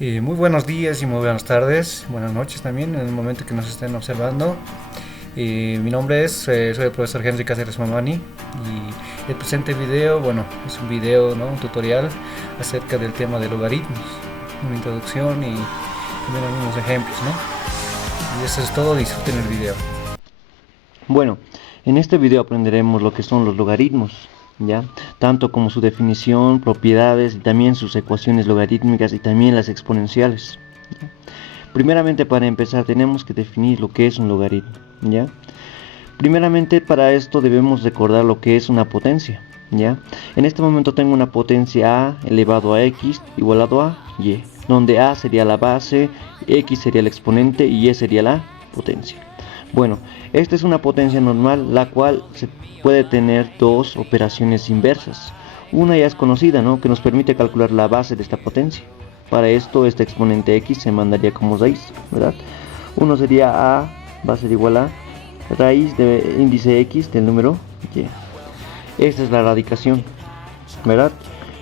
Muy buenos días y muy buenas tardes, buenas noches también en el momento que nos estén observando. Mi nombre soy el profesor Henry Cáceres Mamani y el presente video, bueno, es un video, ¿no? Un tutorial acerca del tema de logaritmos, una introducción y también algunos ejemplos, ¿no? Y eso es todo, disfruten el video. Bueno, en este video aprenderemos lo que son los logaritmos, ¿ya? Tanto como su definición, propiedades y también sus ecuaciones logarítmicas y también las exponenciales, ¿ya? Primeramente, para empezar, tenemos que definir lo que es un logaritmo, ¿ya? Primeramente, para esto debemos recordar lo que es una potencia, ¿ya? En este momento tengo una potencia a elevado a x igualado a y, donde a sería la base, x sería el exponente y y sería la potencia. Bueno, esta es una potencia normal, la cual se puede tener dos operaciones inversas. Una ya es conocida, ¿no? Que nos permite calcular la base de esta potencia. Para esto, este exponente x se mandaría como raíz, ¿verdad? Uno sería a, va a ser igual a raíz de índice x del número y. Esta es la radicación, ¿verdad?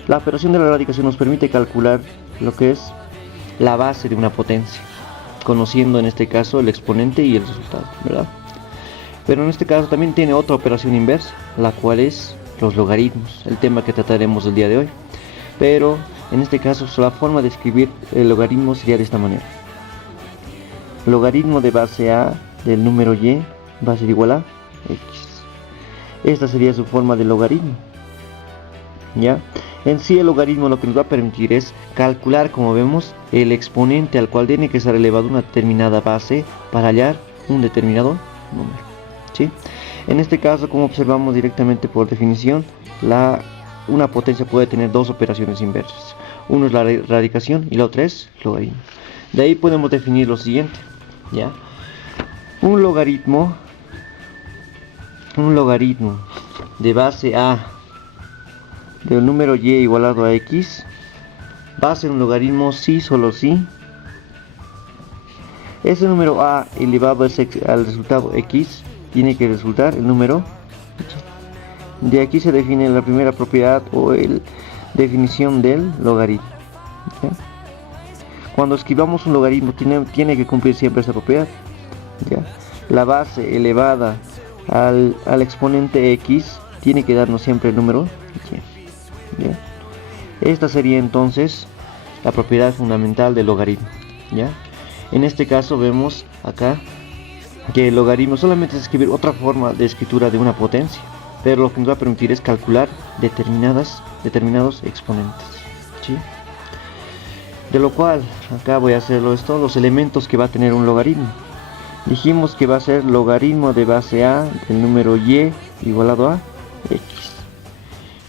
La operación de la radicación nos permite calcular lo que es la base de una potencia, conociendo en este caso el exponente y el resultado, ¿verdad? Pero en este caso también tiene otra operación inversa, la cual es los logaritmos, el tema que trataremos el día de hoy. Pero en este caso la forma de escribir el logaritmo sería de esta manera. Logaritmo de base a del número y va a ser igual a x. Esta sería su forma de logaritmo, ¿ya? En sí el logaritmo lo que nos va a permitir es calcular, como vemos, el exponente al cual tiene que ser elevado una determinada base para hallar un determinado número, ¿sí? En este caso, como observamos directamente por definición, una potencia puede tener dos operaciones inversas. Uno es la radicación y la otra es logaritmo. De ahí podemos definir lo siguiente, ¿ya? Un logaritmo de base a del número y igualado a x va a ser un logaritmo si solo si ese número a elevado al resultado x tiene que resultar el número y. De aquí se define la primera propiedad o definición del logaritmo, ¿ya? Cuando escribamos un logaritmo tiene que cumplir siempre esta propiedad, ¿ya? La base elevada al exponente x tiene que darnos siempre el número y, ¿ya? Esta sería entonces la propiedad fundamental del logaritmo, ¿ya? En este caso vemos acá que el logaritmo solamente es escribir otra forma de escritura de una potencia, pero lo que nos va a permitir es calcular determinados exponentes, ¿sí? De lo cual, acá voy a hacerlo esto, los elementos que va a tener un logaritmo. Dijimos que va a ser logaritmo de base a del número y igualado a x.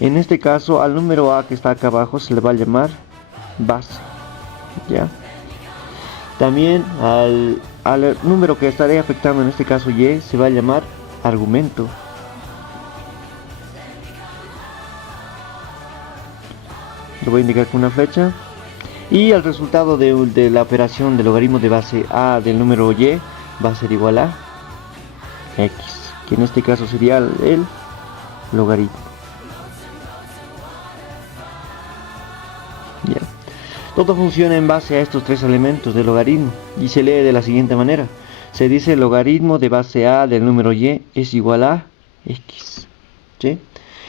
En este caso, al número a que está acá abajo se le va a llamar base, ¿ya? También al número que estaré afectando, en este caso y, se va a llamar argumento. Lo voy a indicar con una flecha. Y el resultado de la operación del logaritmo de base a del número y va a ser igual a x, que en este caso sería el logaritmo, ¿ya? Todo funciona en base a estos tres elementos del logaritmo y se lee de la siguiente manera. Se dice logaritmo de base a del número y es igual a x, ¿sí?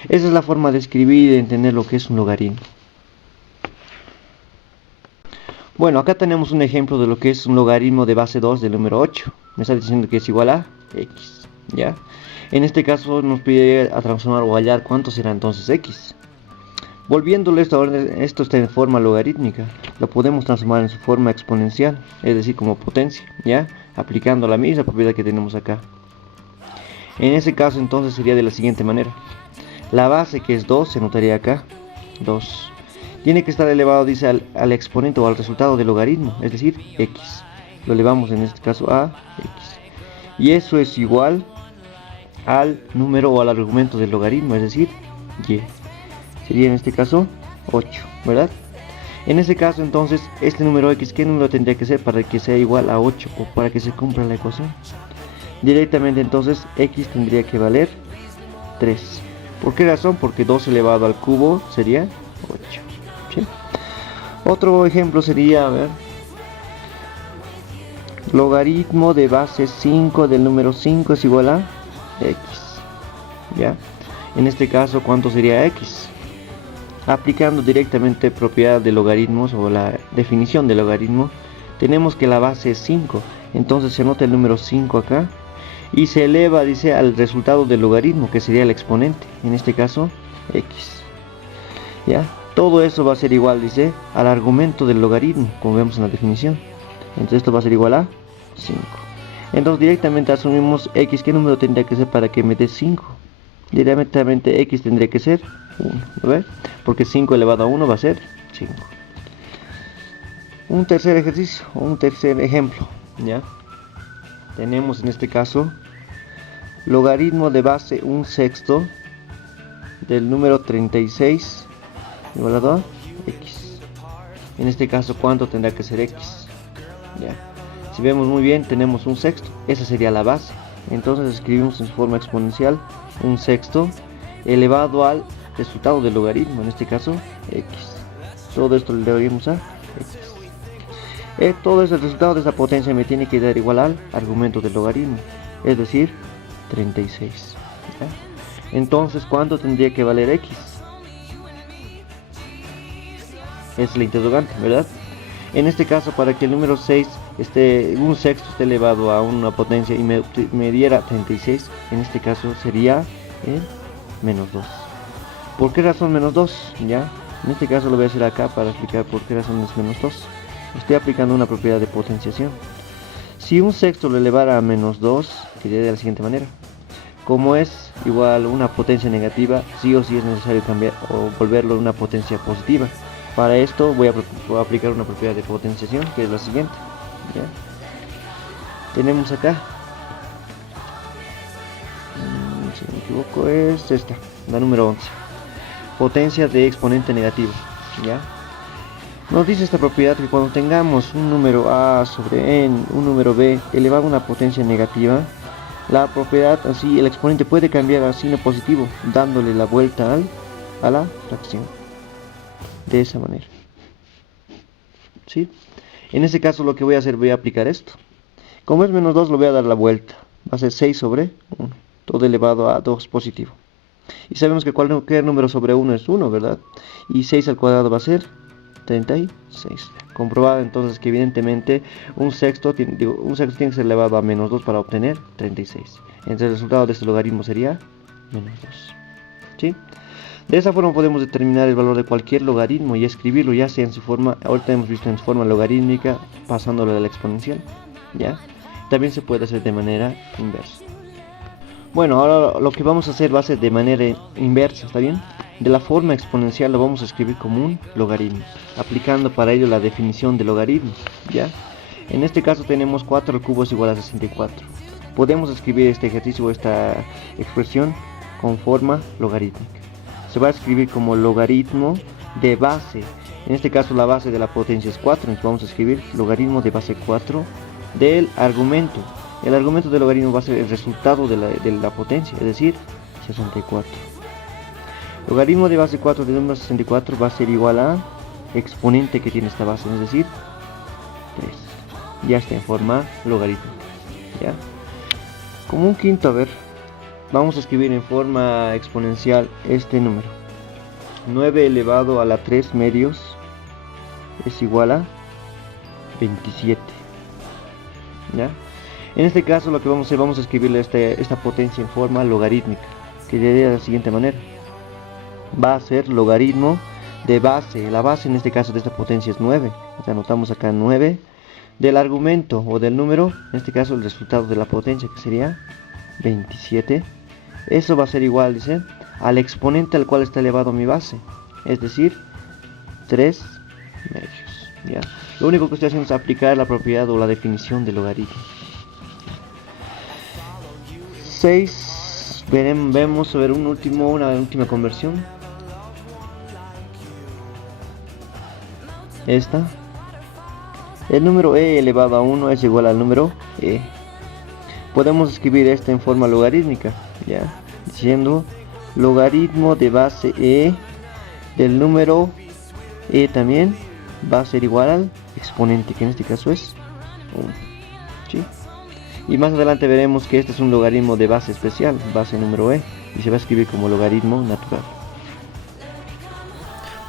Esa es la forma de escribir y de entender lo que es un logaritmo. Bueno, acá tenemos un ejemplo de lo que es un logaritmo de base 2 del número 8. Me está diciendo que es igual a x, ¿ya? En este caso nos pide a transformar o hallar cuánto será entonces x. Volviéndolo esto está en forma logarítmica, lo podemos transformar en su forma exponencial, es decir, como potencia, ¿ya? Aplicando la misma propiedad que tenemos acá. En ese caso entonces sería de la siguiente manera. La base, que es 2, se notaría acá, 2. Tiene que estar elevado, dice, al exponente o al resultado del logaritmo, es decir, x. Lo elevamos en este caso a x. Y eso es igual al número o al argumento del logaritmo, es decir, y. Sería en este caso 8, ¿verdad? En ese caso entonces, este número x, ¿qué número tendría que ser para que sea igual a 8 o para que se cumpla la ecuación? Directamente entonces, x tendría que valer 3. ¿Por qué razón? Porque 2 elevado al cubo sería 8, ¿sí? Otro ejemplo sería, a ver, logaritmo de base 5 del número 5 es igual a x. ¿Ya? En este caso, ¿cuánto sería x? Aplicando directamente propiedad de logaritmos o la definición de logaritmo, tenemos que la base es 5. Entonces se nota el número 5 acá y se eleva, dice, al resultado del logaritmo, que sería el exponente, en este caso x. ¿Ya? Todo eso va a ser igual, dice, al argumento del logaritmo, como vemos en la definición. Entonces esto va a ser igual a 5. Entonces directamente asumimos x. ¿Qué número tendría que ser para que me dé 5? Directamente x tendría que ser 1, ¿no ve? Porque 5 elevado a 1 va a ser 5. Un tercer ejercicio, un tercer ejemplo, ¿ya? Tenemos en este caso logaritmo de base 1/6 del número 36 igual a x. En este caso, ¿cuánto tendrá que ser x? ¿Ya? Si vemos muy bien, tenemos 1/6, esa sería la base. Entonces escribimos en su forma exponencial 1/6 elevado al resultado del logaritmo, en este caso x. Todo esto le daríamos a x. Todo es el resultado de esa potencia me tiene que dar igual al argumento del logaritmo, es decir, 36. ¿Ya? Entonces, ¿cuánto tendría que valer x? Es la interrogante, ¿verdad? En este caso, para que el número 6 esté 1/6 esté elevado a una potencia y me diera 36, en este caso sería menos 2. ¿Por qué razón menos 2? ¿Ya? En este caso lo voy a hacer acá para explicar por qué razón es menos 2. Estoy aplicando una propiedad de potenciación. Si 1/6 lo elevara a menos 2, quedaría de la siguiente manera. Como es igual a una potencia negativa, sí o sí es necesario cambiar o volverlo una potencia positiva. Para esto voy a aplicar una propiedad de potenciación, que es la siguiente. ¿Ya? Tenemos acá, si no me equivoco, es esta, la número 11. Potencia de exponente negativo. ¿Ya? Nos dice esta propiedad que cuando tengamos un número a sobre n, un número b elevado a una potencia negativa, la propiedad así, el exponente puede cambiar a signo positivo, dándole la vuelta a la fracción. De esa manera. ¿Sí? En este caso lo que voy a hacer, voy a aplicar esto. Como es menos 2, lo voy a dar la vuelta. Va a ser 6 sobre 1. Todo elevado a 2 positivo. Y sabemos que cualquier número sobre 1 es 1, ¿verdad? Y 6 al cuadrado va a ser 36. Comprobado entonces que evidentemente 1/6 tiene que ser elevado a menos 2 para obtener 36. Entonces el resultado de este logaritmo sería menos 2. ¿Sí? De esa forma podemos determinar el valor de cualquier logaritmo y escribirlo ya sea en su forma, ahorita hemos visto en su forma logarítmica, pasándolo a la exponencial. ¿Ya? También se puede hacer de manera inversa. Bueno, ahora lo que vamos a hacer va a ser de manera inversa, ¿está bien? De la forma exponencial lo vamos a escribir como un logaritmo, aplicando para ello la definición de logaritmo, ¿ya? En este caso tenemos 4 al cubo es igual a 64. Podemos escribir este ejercicio o esta expresión con forma logarítmica. Se va a escribir como logaritmo de base, en este caso la base de la potencia es 4, entonces vamos a escribir logaritmo de base 4 del argumento. El argumento del logaritmo va a ser el resultado de la potencia, es decir, 64. Logaritmo de base 4 del número 64 va a ser igual a exponente que tiene esta base, es decir, 3. Ya está en forma logarítmica. ¿Ya? Como un quinto, a ver, vamos a escribir en forma exponencial este número. 9 elevado a la 3 medios es igual a 27. ¿Ya? En este caso lo que vamos a hacer, vamos a escribirle esta potencia en forma logarítmica, que sería de la siguiente manera. Va a ser logaritmo de base, la base en este caso de esta potencia es 9, entonces anotamos acá 9, del argumento o del número, en este caso el resultado de la potencia que sería 27, eso va a ser igual, dice, al exponente al cual está elevado mi base, es decir, 3 medios. ¿Ya? Lo único que estoy haciendo es aplicar la propiedad o la definición del logaritmo. 6, vemos sobre una última conversión. Esta, el número e elevado a 1 es igual al número e. Podemos escribir esto en forma logarítmica, ya, diciendo logaritmo de base e del número e también va a ser igual al exponente, que en este caso es 1. ¿Sí? Y más adelante veremos que este es un logaritmo de base especial, base número e, y se va a escribir como logaritmo natural.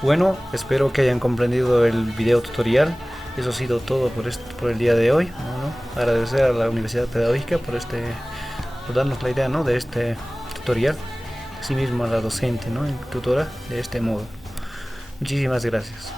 Bueno, espero que hayan comprendido el video tutorial. Eso ha sido todo por el día de hoy. Bueno, agradecer a la Universidad Pedagógica por darnos la idea, ¿no?, de este tutorial. Asimismo a la docente, ¿no?, tutora de este modo. Muchísimas gracias.